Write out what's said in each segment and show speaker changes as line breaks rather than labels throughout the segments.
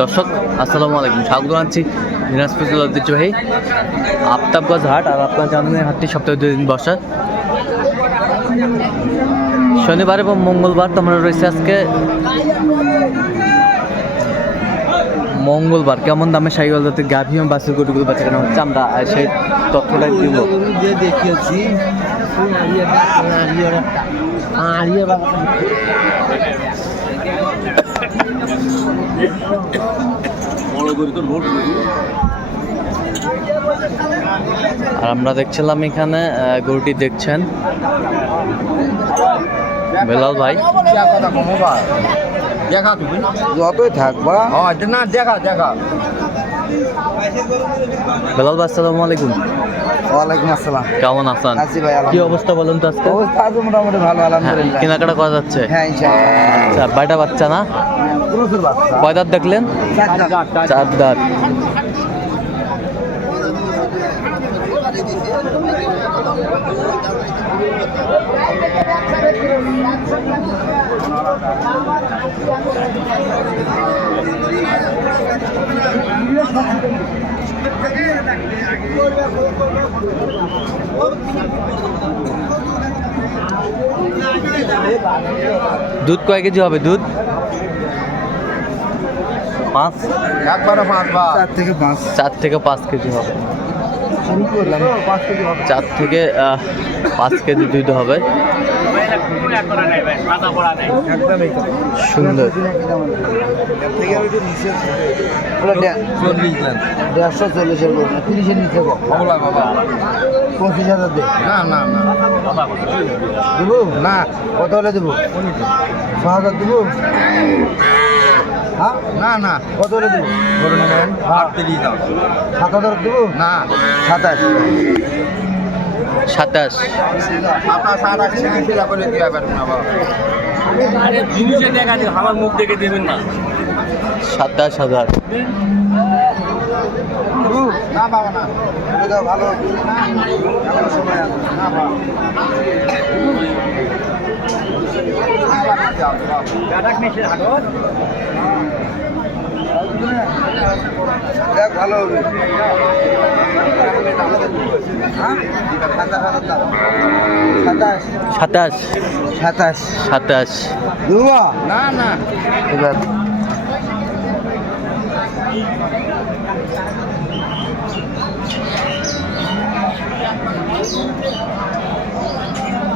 দর্শক, আসসালামু আলাইকুম। স্বাগত জানাচ্ছি দিনাজপুর জেলার ঐতিহ্যবাহী আফতাবগঞ্জ হাট আর আপনার জানেন হাটটি সপ্তাহে দুই দিন বসা। শনিবার এবং মঙ্গলবার তোমরা রয়েছে আজকে। মঙ্গলবার, কেমন দামে সাইকেল যাতে গাভি এবং বাসের গরুগুলো বাচ্চা কেনা হচ্ছে আমরা সেই তথ্যটা দিব।
দেখিয়েছি
আর আমরা দেখছিলাম এখানে আহ, গরুটি দেখছেন। বেলাল ভাই।
দেখা তুমি যতই থাকবা না দেখা দেখা।
বেলাল ভাই আসসালামু আলাইকুম।
ওয়ালাইকুম আসসালাম।
কেমন আছেন?
আছি ভাই
কি অবস্থা বলুন তো আজকে?
অবস্থা আজ মোটামুটি ভালো
হ্যাঁ,
আলহামদুলিল্লাহ।
কেনাকাটা করা যাচ্ছে?
হ্যাঁ ইনশাআল্লাহ।
আচ্ছা বাইটা বাচ্চা না?
প্রচুর বাচ্চা।
কয় দাঁত দেখলেন?
চার
চার দাঁত দুধ কয় কেজি হবে? দুধ? পাঁচ?
একবারে পাঁচ বা চার থেকে পাঁচ।
চার থেকে পাঁচ কেজি হবে। চার থেকে পাঁচ কেজি দুধ হবে। সুন্দর
দেড়শো চল্লিশের করব তিরিশের নিচে বাবা পঁচিশ হাজার না না না দেবো না কত হলে দেবো ছ হাজার দেবো হ্যাঁ না না কত হলে দেবো ধরে নেবেন সাত হাজার দেবো না সাতাশ
সাতাশ।
আমার মুখ দেখে দেবেন না।
সাতাশ হাজার।
না বাবা না। ভালো। সময় না বাবা। দেখ ভালো হবে। হ্যাঁ? সাতাশ।
সাতাশ।
সাতাশ। না না। এবার।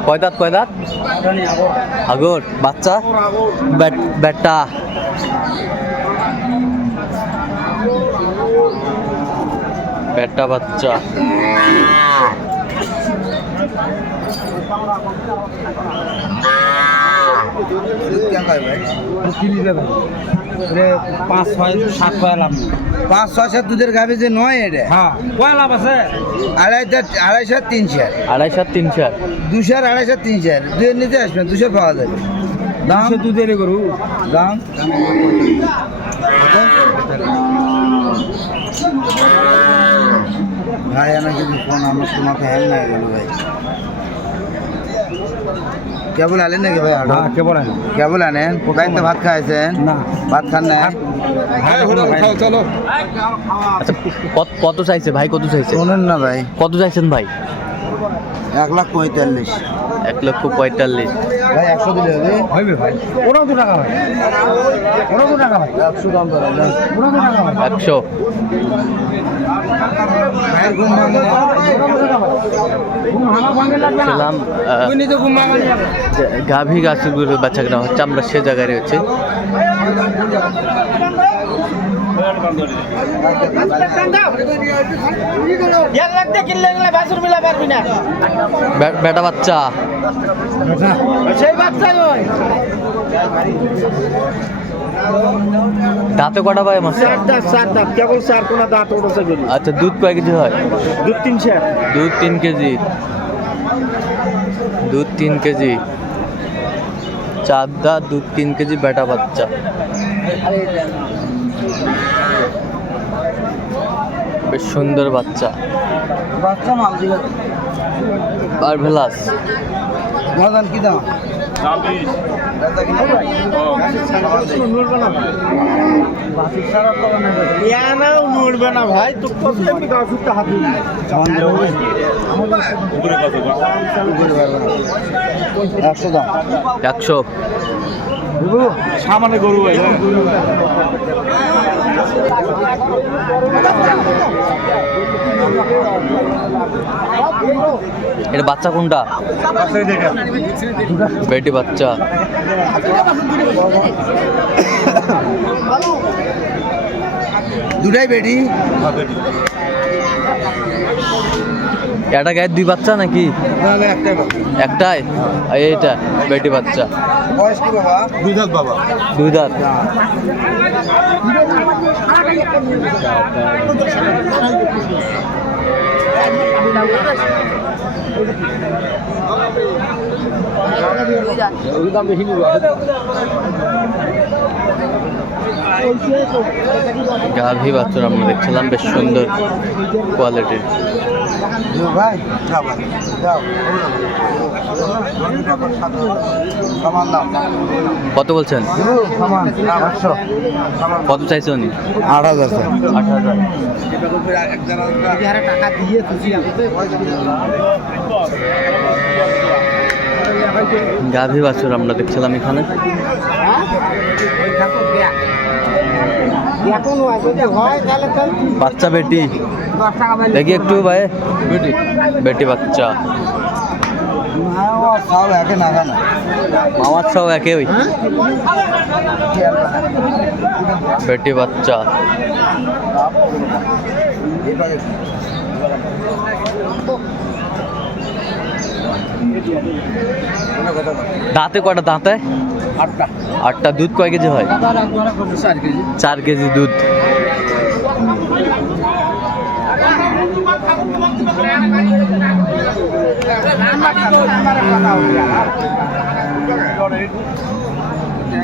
কয় দাঁত কয় দাঁত? আগর বাচ্চা? ব্যাট। ব্যাটটা বাচ্চা।
পাঁচ ছয় সাত কয় লাভ
পাঁচ ছয় সাত দুধের গাভি যে নয় এটা।
হ্যাঁ। কয় লাভ আছে?
তিন
আড়াই সাত তিন চার
দুশোর আড়াইশো তিন শেয়ার দুয়ের নিতে আসবেন দুশো পাওয়া যাবে। দাম?
দুধের গরু।
দাম? ভাই আমার কিন্তু ফোন? আমার তো মাথায় হ্যাং না গেল ভাই। কেবল আলেন নাকি ভাই হাটো
কে বলেন
কেবল আনেন? তো ভাত খাইছেন?
না।
ভাত খান না
চলো।
আচ্ছা কত কত চাইছে ভাই? কত চাইছে?
শোনেন না ভাই।
কত চাইছেন ভাই?
এক লাখ পঁয়তাল্লিশ।
এক লক্ষ পঁয়তাল্লিশ।
ভাই একশো দিলে হবে।
ভাই। ওরাও তো টাকা ভাই। ওরাও তো টাকা ভাই।
একশো। দাম
ওরাও তো টাকা ভাই।
একশো গাভী গাছগুলোর বাচ্চা কেনা হচ্ছে আমরা সে জায়গায় রয়েছি। বেটা বাচ্চা। দাঁতে কটা পায় মাছ
দাঁত চার দাঁত কেবল চার কোনা দাঁত
আচ্ছা দুধ কয় কেজি হয়?
দুধ তিন চার
দুধ তিন কেজি। দুধ তিন কেজি। চার দাঁত দুধ তিন কেজি বেটা বাচ্চা। বেশ সুন্দর বাচ্চা।
বাচ্চা মাল
আর ভেলাস
দাম দাদা কি দাম?
নড়বে না ভাই তো
একশো দাম।
একশো।
সামনে গরু ভাই
এর বাচ্চা কোনটা? বেটি বাচ্চা।
দুটাই বেডি
এটা গায়ে দুই বাচ্চা নাকি?
একটাই
এইটা বেটি বাচ্চা।
বয়স কি বাবা? দুই দাঁত বাবা।
দুই দাঁত। গাভী বাচ্চার আমরা দেখছিলাম বেশ সুন্দর কোয়ালিটির কত বলছেন? কত চাইছে উনি?
আট হাজার।
আট হাজার গাভী বাছুর আমরা দেখছিলাম এখানে
এখন যদি হয় তাহলে তো
বাচ্চা বেটি? দেখি একটু ভাই। বেটি বেটি বাচ্চা। মামার সব একে ওই। বেটি বাচ্চা। দাঁতে কটা দাঁতে
আটটা
আটটা দুধ কয় কেজি হয়?
চার কেজি
চার কেজি দুধ।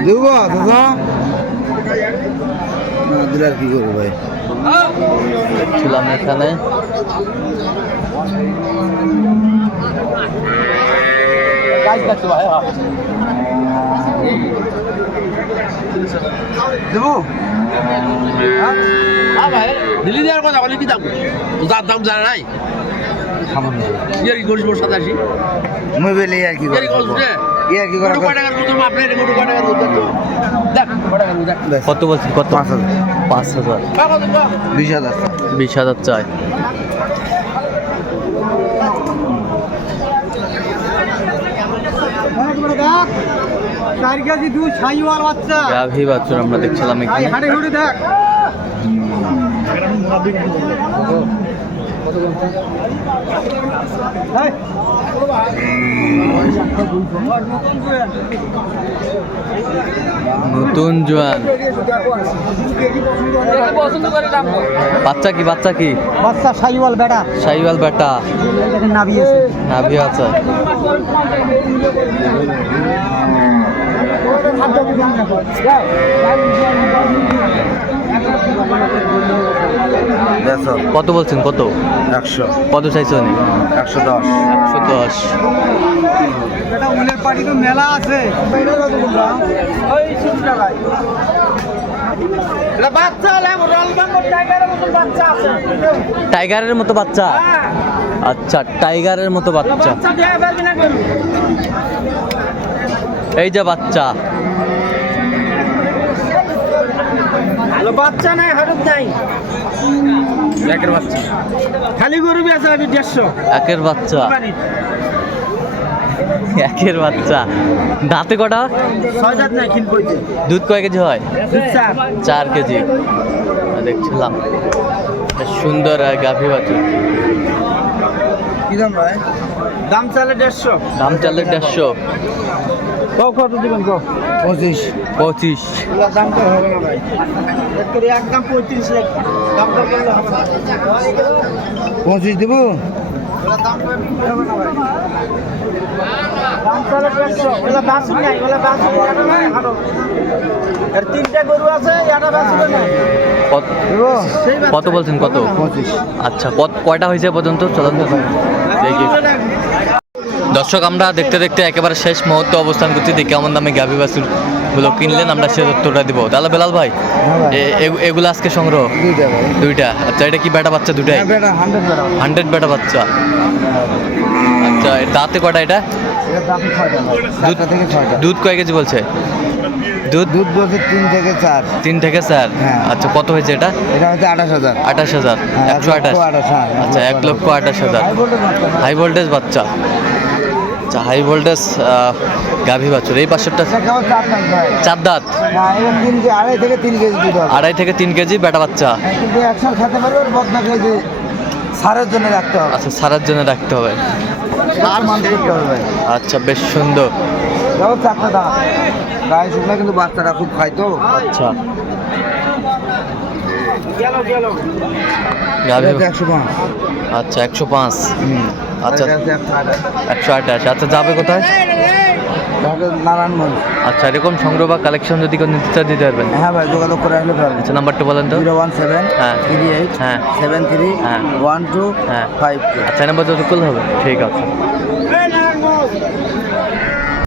দেবো দাদা। আর কি করব ভাই?
ছিলাম এখানে।
দেবো?
দিল্লি দেওয়ার কথা বলে কি দাম? যার দাম জানা নাই? ইয়ার কি করিস
কি
ইয়ার কি
করব
করিস রে
ইয়ার কি করা
কত আপনার কত
পাঁচ হাজার।
পাঁচ হাজার।
বিশ হাজার।
বিশ হাজার চাই।
চার কেজি দুধ ছাইওয়াল বাচ্চা।
গাভী বাছুর আমরা দেখছিলাম এখানে।
হাটে ঘুরে দেখ।
নতুন জোয়ান। বাচ্চা কি বাচ্চা কি?
বাচ্চা ছাইওয়াল বেটা।
সাইওয়াল বেটা। নাভি আছে।
দেড়শো
কত বলছেন? কত?
একশো।
কত চাইছে উনি?
একশো দশ।
একশো দশ।
মেলা আছে। বাচ্চা বাচ্চা আছে।
টাইগারের মতো বাচ্চা? আচ্ছা টাইগারের মতো বাচ্চা
বাচ্চা দেয়া পারবি না গরু
এই যে বাচ্চা।
বাচ্চা নাই হাটুক নাই।
একের বাচ্চা।
খালি গরু বেচা আমি দেড়শো।
একের বাচ্চা। একের বাচ্চা। দাঁতে কটা?
ছয় নাই
দুধ কয় কেজি হয়?
চার।
কেজি। দেখছিলাম। সুন্দর গাভী বাছুর
কি দাম ভাই?
দাম চালে দেড়শো।
দাম চালের দেড়শো।
কও কত দিবেন কো
পঁচিশ।
পঁচিশ।
দাম তো হবে না ভাই। একদম পঁয়ত্রিশ লাখ দাম তো করলে হবে না।
পঁচিশ দেবো?
দাম হবে না চালে
কত
সেই
কত বলছেন কত?
পঁচিশ।
আচ্ছা কত কয়টা হয়েছে পর্যন্ত? চলন্ত। দর্শক আমরা দেখতে দেখতে একেবারে শেষ মুহূর্তে অবস্থান করছি। দেখি কেমন দামে গাভী বাছুরগুলো কিনলেন আমরা সে তথ্যটা দিব। তাহলে বেলাল ভাই এগুলো আজকে সংগ্রহ?
দুইটা
আচ্ছা এটা কি বেটা বাচ্চা দুটাই?
হান্ড্রেড বেটা
বাচ্চা। আচ্ছা দাঁতে কটা এটা? দুধ কয় কেজি বলছে? দুধ?
দুধ বলছে তিন থেকে চার।
তিন থেকে চার?
হ্যাঁ।
আচ্ছা কত হয়েছে এটা?
এটা হচ্ছে আঠাশ হাজার।
আঠাশ হাজার।
হ্যাঁ,
একশো আঠাশ।
হ্যাঁ,
আচ্ছা এক
লক্ষ
আঠাশ। হাজার।
হাই ভোল্টেজ বাচ্চা।
আচ্ছা হাই ভোল্টেজ গাভী বাছুর। এই পাশেরটা
চার
দাঁত
কে- আড়াই থেকে তিন কেজি
আড়াই থেকে তিন কেজি বেটা বাচ্চা।
হ্যাঁ, খেতে পারবে সারের জন্য রাখতে হবে।
আচ্ছা সারার জন্য রাখতে হবে।
আর হবে
আচ্ছা বেশ সুন্দর।
চারটা দাম গায়ে শুকনা কিন্তু বাচ্চারা খুব খায় তো।
আচ্ছা। আচ্ছা একশো পাঁচ। আচ্ছা
একশো আঠাশ।
একশো আচ্ছা। যাবে কোথায়?
নারায়ণগঞ্জ।
আচ্ছা এরকম সংগ্রহ বা কালেকশন যদি কেউ নিতে দিতে পারবেন।
হ্যাঁ ভাই যোগাযোগ করে আসলে
আচ্ছা নাম্বারটা বলেন তো।
জিরো ওয়ান সেভেন
হ্যাঁ।
থ্রি এইট
হ্যাঁ।
সেভেন থ্রি
হ্যাঁ।
ওয়ান টু
হ্যাঁ।
ফাইভ
আচ্ছা নাম্বার যত করলে হবে। ঠিক আছে।